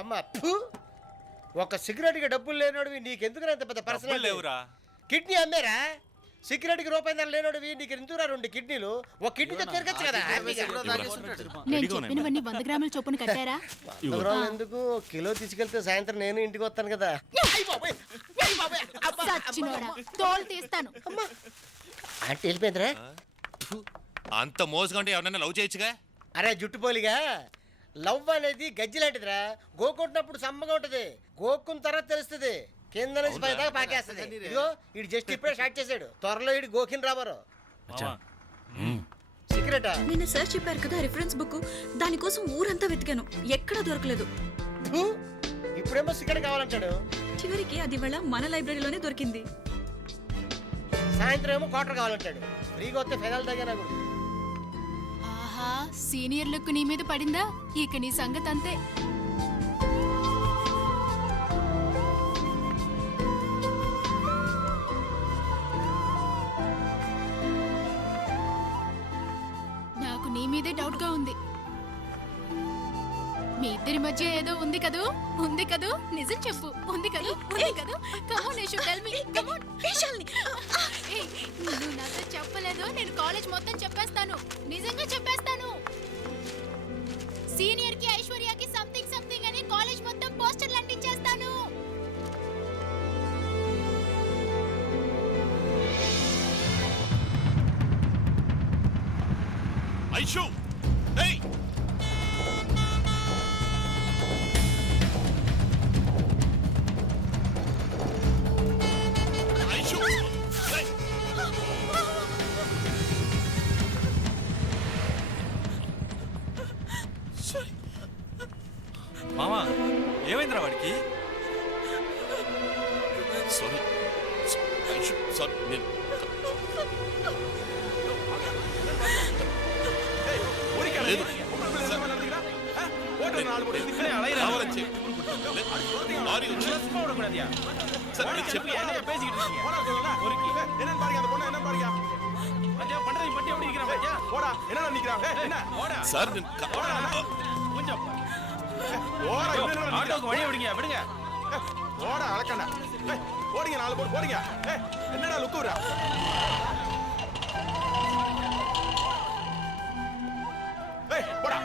అమ్మా ఒక సిగరెట్కి డబ్బులు లేనోడివి నీకెందుకు అంత పెద్ద పర్సనల్ లేవురా. కిడ్నీ అమ్మేరా? సిగరెట్కి రూపాయి లేనోడివి నీకు ఎందుకురా 2 కిడ్నీలు? ఒక కిడ్నీతో తిరగచ్చు కదా. నేను చెప్పినవన్నీ 100 గ్రాముల చొప్పున కట్టారా? 100 గ్రాములు ఎందుకు? కిలో తీసుకెళ్తే సాయంత్రం నేను ఇంటికి వస్తాను కదా. సచ్చినోడా, తోలు తీస్తాను. అంటే వెళ్ళిపోయిందిరా. అంత మోసగా ఉంటే ఎవరైనా లవ్ చేయొచ్చుగా. అరే జుట్టుపోలిగా, లవ్ అనేది గజ్జి లాంటిదిరా. గోకుంటున్నప్పుడు సమ్మగా ఉంటది, గోక్కున్న తర్వాత తెలుస్తుంది. కింద నుంచి పై దాకా పాకేస్తుంది. ఇదిగో ఇడు జస్ట్ ఇప్పుడే స్టార్ట్ చేశాడు, త్వరలో ఇడు గోకిని రాబరు. సిగరెటా? నిన్న సార్ చెప్పారు కదా రిఫరెన్స్ బుక్, దానికోసం ఊరంతా వెతికాను, ఎక్కడా దొరకలేదు. ఇప్పుడేమో సిగరెట్ కావాలంటాడు. చివరికి అది వాళ్ళ మన లైబ్రరీలోనే దొరికింది. సాయంత్రం ఏమో క్వార్టర్ కావాలంటాడు. ఫ్రీగా వస్తే ఫెనాల్ దగ్గర. ఆహా, సీనియర్ లుక్ నీ మీద పడిందా? ఇక నీ సంగతి అంతే. నాకు నీ మీదే డౌట్ గా ఉంది. మీ ఇద్దరి మధ్య ఏదో ఉంది కదూ? ఉంది కదూ? నిజం చెప్పు. ఉంది కదూ? ఉంది కదూ? Come on Yashu, tell me. Come on. నువ్వు నాతో చెప్పలేదు, నేను కాలేజ్ మొత్తం చెప్పేస్తాను. నిజంగా చెప్పేస్తాను. సీనియర్ కి ఐశ్వర్యకి సంథింగ్ సంథింగ్ అని కాలేజ్ మొత్తం పోస్టర్లు అంటించేస్తాను. ఐషు, ఏయ్ ఐషు, ఏయ్ మామా, ఏమైందిరా వాడికి? Sorry Aishu, sorry. నేను లేదు. కావాలని చెప్పి లారీ వచ్చి సార్ నేను చెప్పి சார் ஓடிங்க 4 பேர் போறீங்க. என்னடா லுக்குறா? ஏய் போடா.